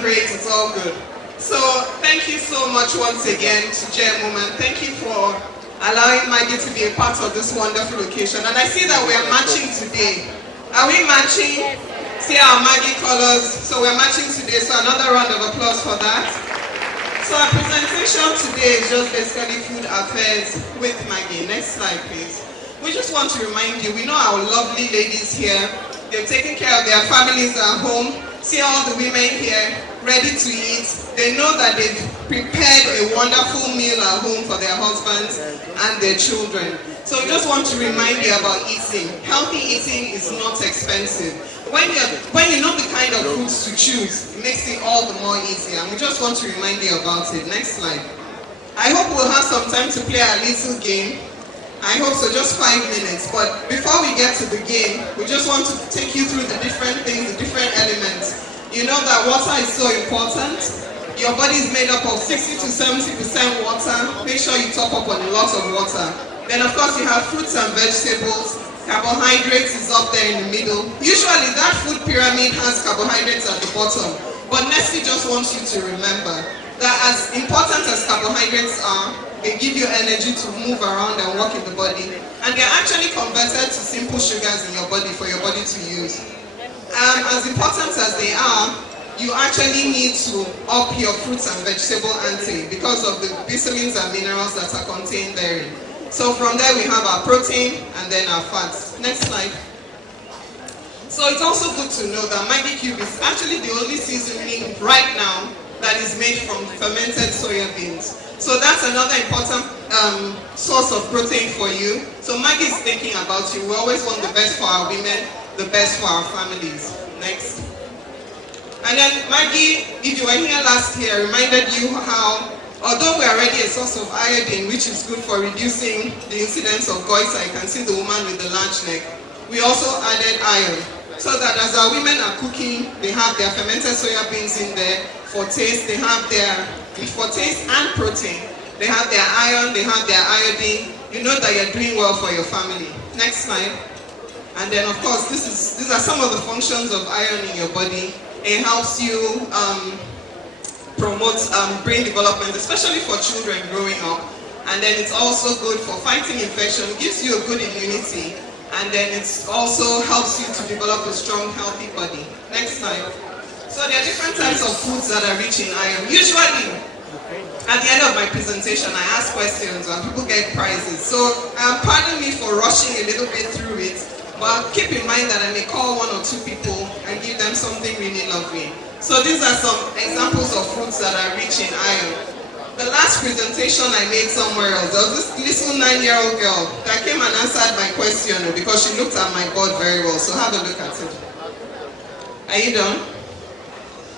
great, it's all good. So thank you so much once again to Gem Woman. Thank you for allowing Maggie to be a part of this wonderful occasion. And I see that we are matching today. Are we matching? See our Maggie colors. So we're matching today. So another round of applause for that. So our presentation today is just basically food affairs with Maggie. Next slide, please. We just want to remind you, we know our lovely ladies here. They've taken care of their families at home. See all the women here ready to eat. They know that they've prepared a wonderful meal at home for their husbands and their children. So we just want to remind you about eating. Healthy eating is not expensive. When you know the kind of foods to choose, it makes it all the more easier. And we just want to remind you about it. Next slide. I hope we'll have some time to play our little game. I hope so, just 5 minutes. But before we get to the game, we just want to take you through the different things, the different elements. You know that water is so important. Your body is made up of 60 to 70% water. Make sure you top up on a lot of water. Then of course you have fruits and vegetables. Carbohydrates is up there in the middle. Usually that food pyramid has carbohydrates at the bottom. But Nestle just wants you to remember that as important as carbohydrates are, they give you energy to move around and work in the body. And they're actually converted to simple sugars in your body for your body to use. As important as they are, you actually need to up your fruits and vegetable intake because of the vitamins and minerals that are contained therein. So from there we have our protein and then our fats. Next slide. So it's also good to know that Maggi Cube is actually the only seasoning right now that is made from fermented soya beans. So that's another important source of protein for you. So Maggi is thinking about you. We always want the best for our women, the best for our families. Next. And then Maggi, if you were here last year, I reminded you how, although we are already a source of iodine, which is good for reducing the incidence of goiter, you can see the woman with the large neck, we also added iron. So that as our women are cooking, they have their fermented soya beans in there. For taste, they have their, for taste and protein, they have their iron, they have their iodine. You know that you're doing well for your family. Next slide. And then of course, these are some of the functions of iron in your body. It helps you promote brain development, especially for children growing up. And then it's also good for fighting infection, gives you a good immunity. And then it also helps you to develop a strong, healthy body. Next slide. So there are different types of foods that are rich in iron. Usually, at the end of my presentation, I ask questions and people get prizes. So pardon me for rushing a little bit through it, but keep in mind that I may call 1 or 2 people and give them something really lovely. So these are some examples of fruits that are rich in iron. The last presentation I made somewhere else, there was this little 9-year-old girl that came and answered my question because she looked at my board very well. So have a look at it. Are you done?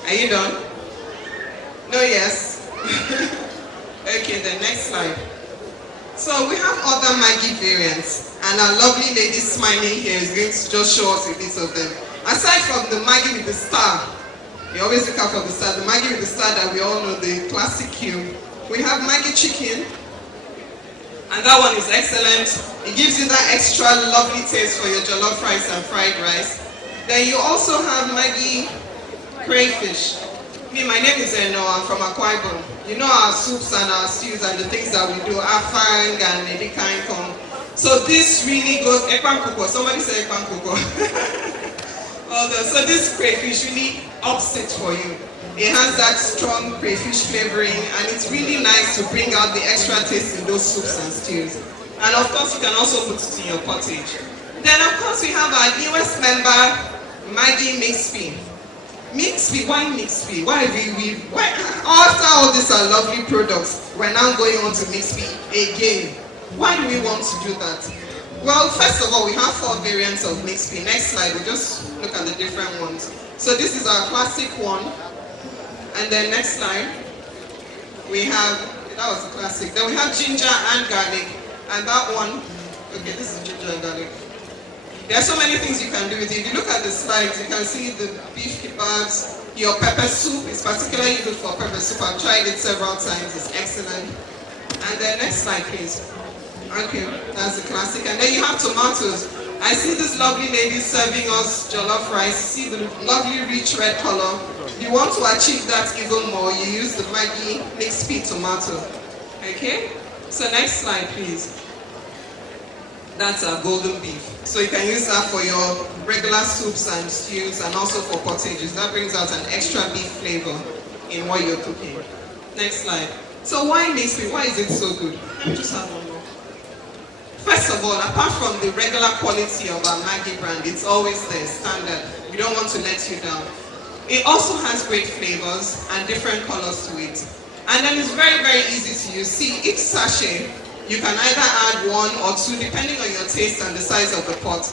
Are you done? No, yes. Okay, the next slide. So we have other Maggi variants, and our lovely lady smiling here is going to just show us a bit of them. Aside from the Maggi with the star, you always look out for the star, the Maggi with the star that we all know, the classic cube. We have Maggi chicken, and that one is excellent. It gives you that extra lovely taste for your jollof rice and fried rice. Then you also have Maggi crayfish. My name is Eno, I'm from Akwa Ibom. You know our soups and our stews and the things that we do, afang and edikankong. So this really goes, ekwankoko, somebody say ekwankoko. So this crayfish really ups it for you. It has that strong crayfish flavoring and it's really nice to bring out the extra taste in those soups and stews. And of course you can also put it in your pottage. Then of course we have our newest member, Maggi Mixed Pea. Mixed pea, why mixed pea? Why after all these are lovely products, we're now going on to mixed pea again. Why do we want to do that? Well, first of all, we have 4 variants of mixed pea. Next slide, we'll just look at the different ones. So this is our classic one. And then next slide, we have, that was the classic. Then we have ginger and garlic. And that one, okay, this is ginger and garlic. There are so many things you can do with it. If you look at the slides, you can see the beef kebabs. Your pepper soup is particularly good for pepper soup. I've tried it several times. It's excellent. And then next slide, please. Okay, that's the classic. And then you have tomatoes. I see this lovely lady serving us jollof rice. You see the lovely rich red color. If you want to achieve that even more, you use the Maggi mixed pea tomato. Okay? So next slide, please. That's our golden beef. So you can use that for your regular soups and stews and also for pottages. That brings out an extra beef flavor in what you're cooking. Next slide. So why mixed pea? Why is it so good? Let me just have one more. First of all, apart from the regular quality of our Maggi brand, it's always there, standard. We don't want to let you down. It also has great flavors and different colors to it. And then it's very, very easy to use. See, each sachet, you can either add 1 or 2, depending on your taste and the size of the pot,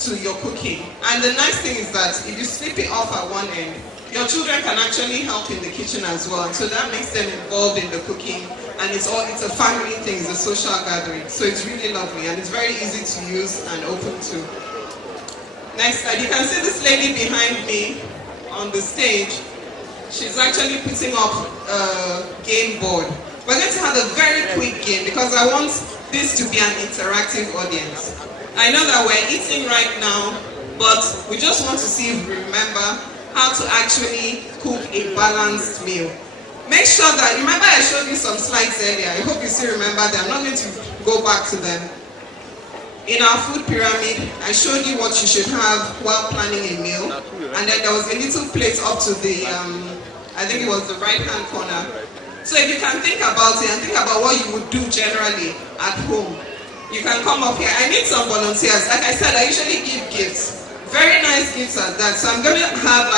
to your cooking. And the nice thing is that if you slip it off at one end, your children can actually help in the kitchen as well. So that makes them involved in the cooking. And it's a family thing, it's a social gathering. So it's really lovely and it's very easy to use and open to. Next slide, you can see this lady behind me on the stage. She's actually putting up a game board. We're going to have a very quick game because I want this to be an interactive audience. I know that we're eating right now, but we just want to see if we remember how to actually cook a balanced meal. Make sure that, remember I showed you some slides earlier, I hope you still remember them. I'm not going to go back to them. In our food pyramid, I showed you what you should have while planning a meal. And then there was a little plate up to the, I think it was the right-hand corner. So if you can think about it and think about what you would do generally at home, you can come up here. I need some volunteers. Like I said, I usually give gifts. Very nice gifts at that. So I'm going to have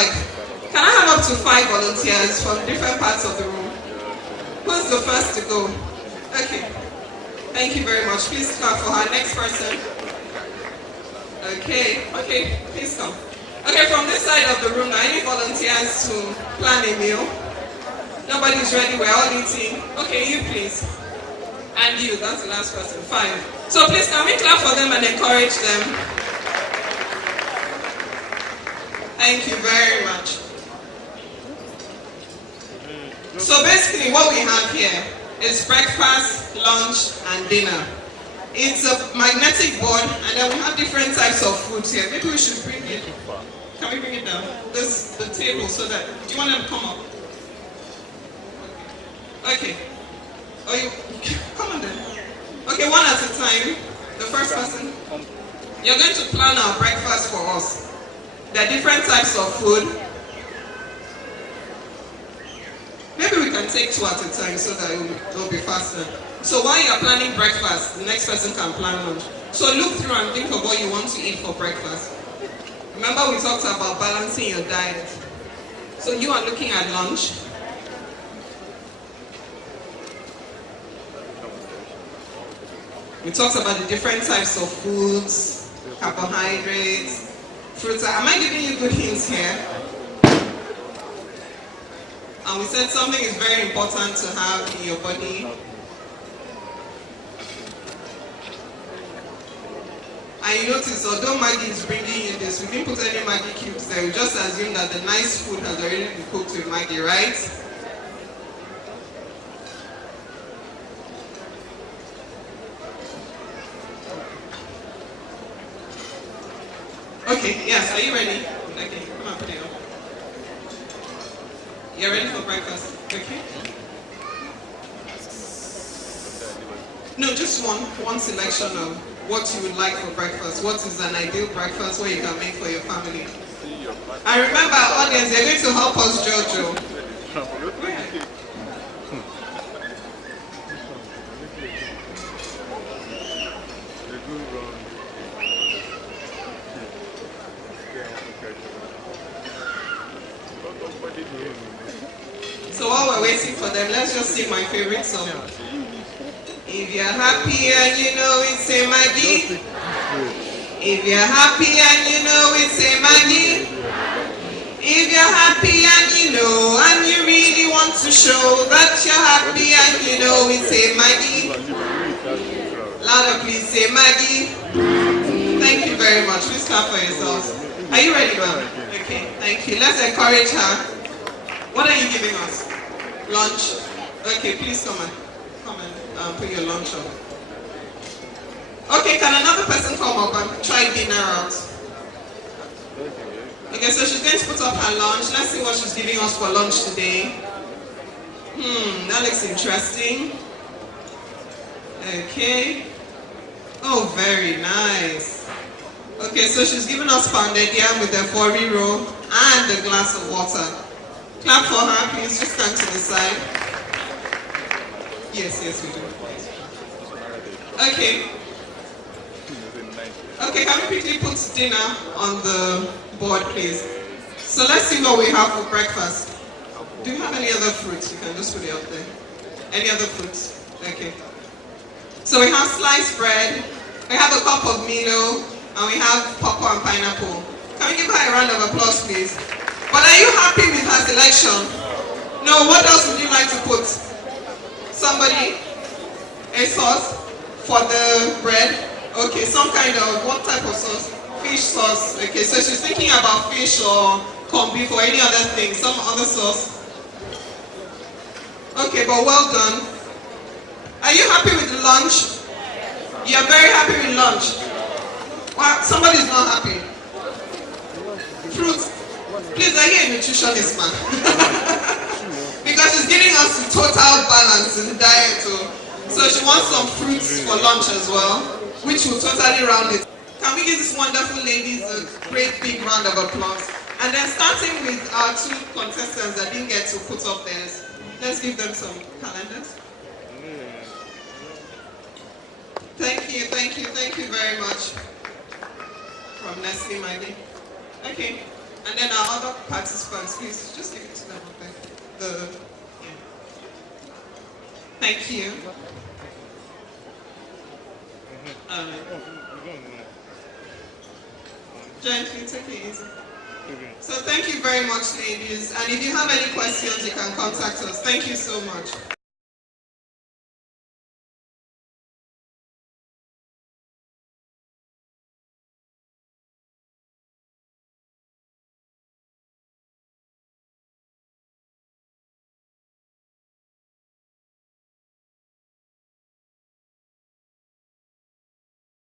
can I have up to 5 volunteers from different parts of the room? Who's the first to go? Okay. Thank you very much. Please clap for her. Next person. Okay, please come. Okay, from this side of the room, I need volunteers to plan a meal. Nobody's ready, we're all eating. Okay, you please. And you, that's the last person. 5. So please, can we clap for them and encourage them? Thank you very much. So basically what we have here is breakfast, lunch, and dinner. It's a magnetic board, and then we have different types of foods here. Maybe we should bring it. Can we bring it down? This the table so that. Do you want them to come up? Okay. Oh, you come on then. Okay, one at a time. The first person. You're going to plan our breakfast for us. There are different types of food. Maybe we can take 2 at a time so that it will be faster. So while you're planning breakfast, the next person can plan lunch. So look through and think of what you want to eat for breakfast. Remember we talked about balancing your diet. So you are looking at lunch. We talked about the different types of foods, carbohydrates, fruits. Am I giving you good hints here? And we said something is very important to have in your body. And you notice, although Maggi is bringing you this, we didn't put any Maggi cubes there. We just assume that the nice food has already been cooked with Maggi, right? Okay, yes, are you ready? Okay, come on, put it up. You're ready for breakfast? Okay. No, just one selection of what you would like for breakfast. What is an ideal breakfast what you can make for your family? And remember, audience, you're going to help us, Jojo. So while we're waiting for them, let's just sing my favorite song. If you're happy and you know it's a Maggi. If you're happy and you know it's a Maggi. If you're happy and you know and you really want to show that you're happy and you know it's a Maggi. Louder please, say Maggi. Thank you very much. Please clap for yourselves. Are you ready, ma'am? Okay, thank you. Let's encourage her. What are you giving us? Lunch? Okay, please come and put your lunch on. Okay, can another person come up and try dinner out? Okay, so she's going to put up her lunch. Let's see what she's giving us for lunch today. That looks interesting. Okay. Oh, very nice. Okay, so she's giving us pounded yam with a 4 roll and a glass of water. Clap for her, please. Just stand to the side. Yes, we do. Okay. Okay, can we quickly put dinner on the board, please? So let's see what we have for breakfast. Do you have any other fruits? You can just put it up there. Any other fruits? Okay. So we have sliced bread, we have a cup of Milo, and we have pawpaw and pineapple. Can we give her a round of applause, please? But are you happy with her selection? No, what else would you like to put? Somebody? A sauce for the bread? Okay, some kind of, what type of sauce? Fish sauce. Okay, so she's thinking about fish or corned beef or any other thing, some other sauce. Okay, but well done. Are you happy with the lunch? You're very happy with lunch? Well, somebody's not happy. Fruits. Please, are you a nutritionist, man? Because she's giving us the total balance in the diet too. So she wants some fruits for lunch as well, which will totally round it. Can we give these wonderful ladies a great big round of applause? And then starting with our 2 contestants that didn't get to put up theirs, let's give them some calendars. Thank you very much. From Nestle, Maggi. Okay. And then our other participants, please just give it to them. Okay. Thank you. Gently, take it easy. So thank you very much, ladies. And if you have any questions, you can contact us. Thank you so much.